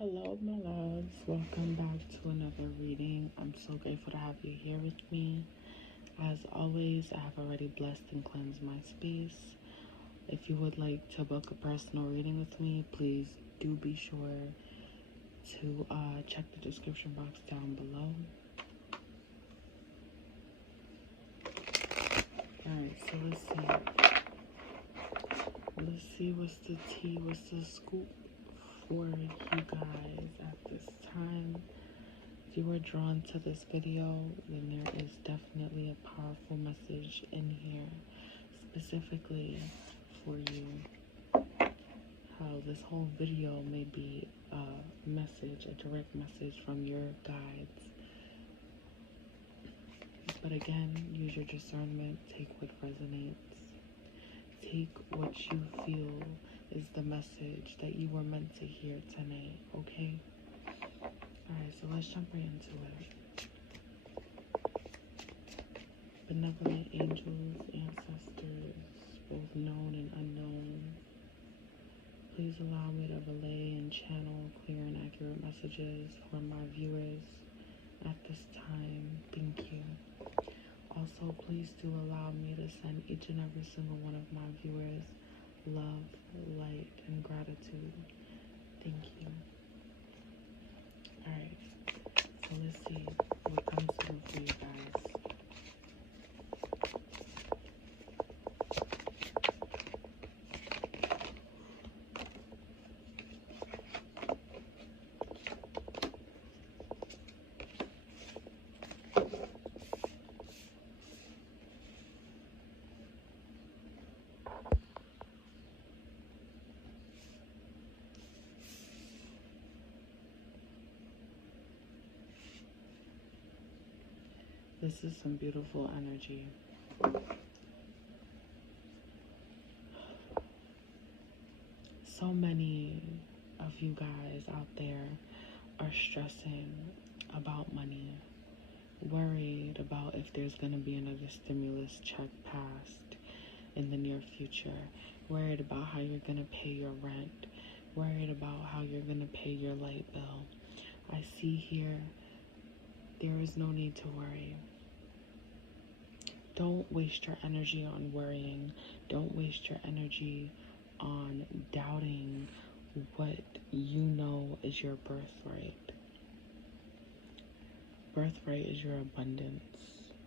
Hello, my loves. Welcome back to another reading. I'm so grateful to have you here with me. As always, I have already blessed and cleansed my space. If you would like to book a personal reading with me, please do be sure to check the description box down below. Alright, so let's see. Let's see what's the tea, what's the scoop for you guys at this time. If you were drawn to this video, then there is definitely a powerful message in here specifically for you. How this whole video may be a message, a direct message from your guides. But again, use your discernment, take what resonates. Take what you feel is the message that you were meant to hear tonight, okay? Alright, so let's jump right into it. Benevolent angels, ancestors, both known and unknown, please allow me to relay and channel clear and accurate messages for my viewers at this time. Thank you. Also, please do allow me to send each and every single one of my viewers love, light, and gratitude. Thank you. Alright, so let's see what comes through for you guys. This is some beautiful energy. So many of you guys out there are stressing about money, worried about if there's going to be another stimulus check passed in the near future, worried about how you're going to pay your rent, worried about how you're going to pay your light bill. I see here, there is no need to worry. Don't waste your energy on worrying. Don't waste your energy on doubting what you know is your birthright. Birthright is your abundance,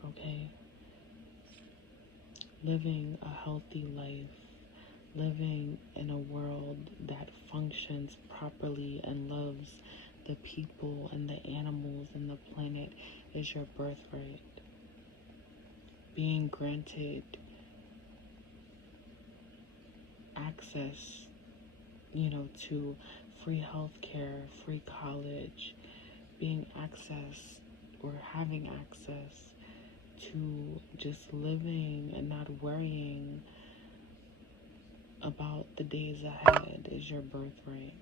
okay? Living a healthy life, living in a world that functions properly and loves the people and the animals and the planet is your birthright. Being granted access, to free healthcare, free college, being access or having access to just living and not worrying about the days ahead is your birthright.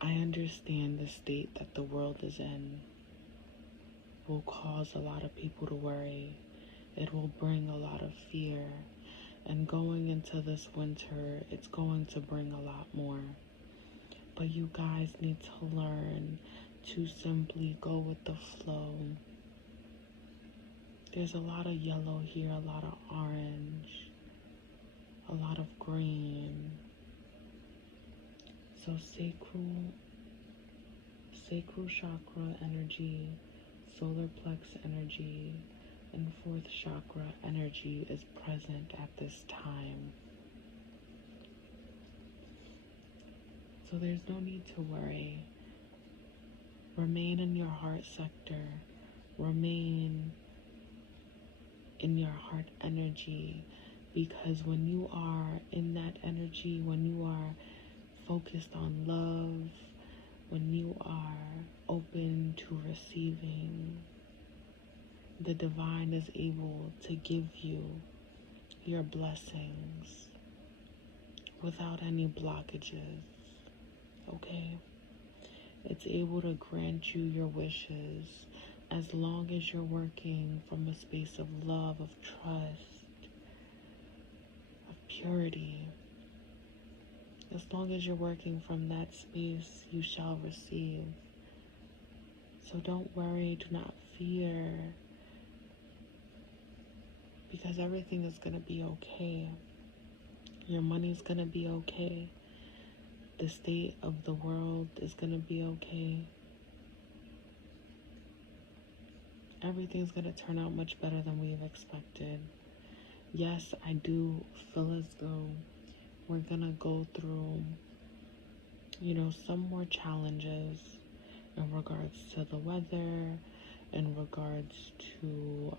I understand the state that the world is in will cause a lot of people to worry. It will bring a lot of fear. And going into this winter, it's going to bring a lot more. But you guys need to learn to simply go with the flow. There's a lot of yellow here, a lot of orange, a lot of green. So sacral chakra energy, solar plex energy, and fourth chakra energy is present at this time. So there's no need to worry. Remain in your heart sector. Remain in your heart energy, because when you are in that energy, when you are focused on love, when you are open to receiving, the divine is able to give you your blessings without any blockages, okay? It's able to grant you your wishes as long as you're working from a space of love, of trust, of purity. As long as you're working from that space, you shall receive. So don't worry, do not fear, because everything is going to be okay. Your money's going to be okay. The state of the world is going to be okay. Everything's going to turn out much better than we've expected. Yes, I do feel as though we're going to go through, some more challenges in regards to the weather, in regards to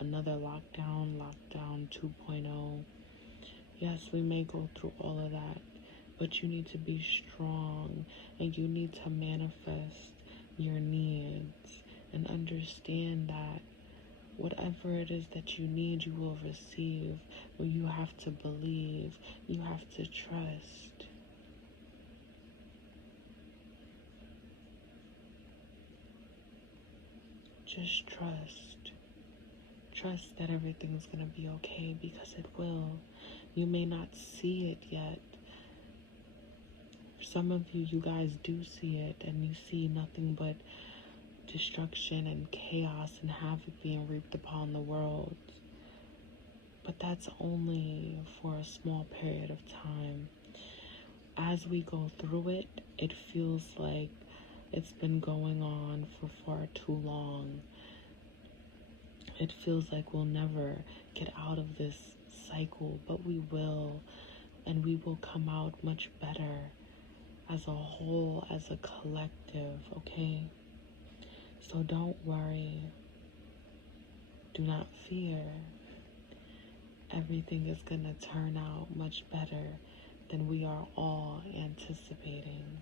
another lockdown 2.0. Yes, we may go through all of that, but you need to be strong and you need to manifest your needs and understand that whatever it is that you need, you will receive. But you have to believe, you have to trust. Just trust. Trust that everything's going to be okay, because it will. You may not see it yet. Some of you guys do see it, and you see nothing but destruction and chaos and havoc being reaped upon the world. But that's only for a small period of time. As we go through it, it feels like it's been going on for far too long. It feels like we'll never get out of this cycle, but we will, and we will come out much better as a whole, as a collective, okay? So don't worry. Do not fear. Everything is going to turn out much better than we are all anticipating.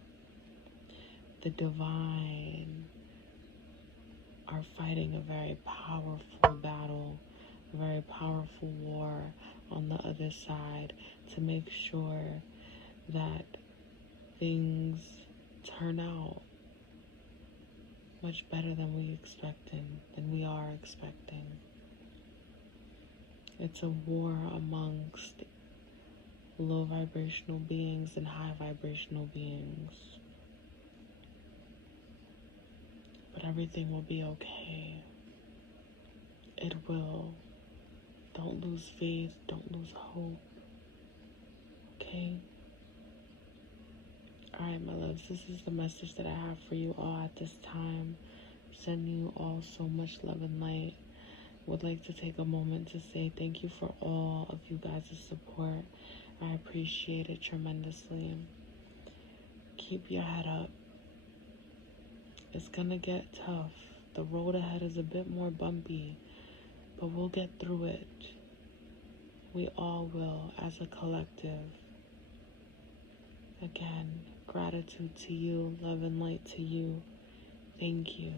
The divine are fighting a very powerful battle, a very powerful war on the other side to make sure that things turn out much better than we are expecting. It's a war amongst low vibrational beings and high vibrational beings. But everything will be okay. It will. Don't lose faith. Don't lose hope. Okay? Alright, my loves. This is the message that I have for you all at this time. Sending you all so much love and light. Would like to take a moment to say thank you for all of you guys' support. I appreciate it tremendously. Keep your head up. It's gonna get tough. The road ahead is a bit more bumpy, but we'll get through it. We all will, as a collective. Again, gratitude to you, love and light to you. Thank you.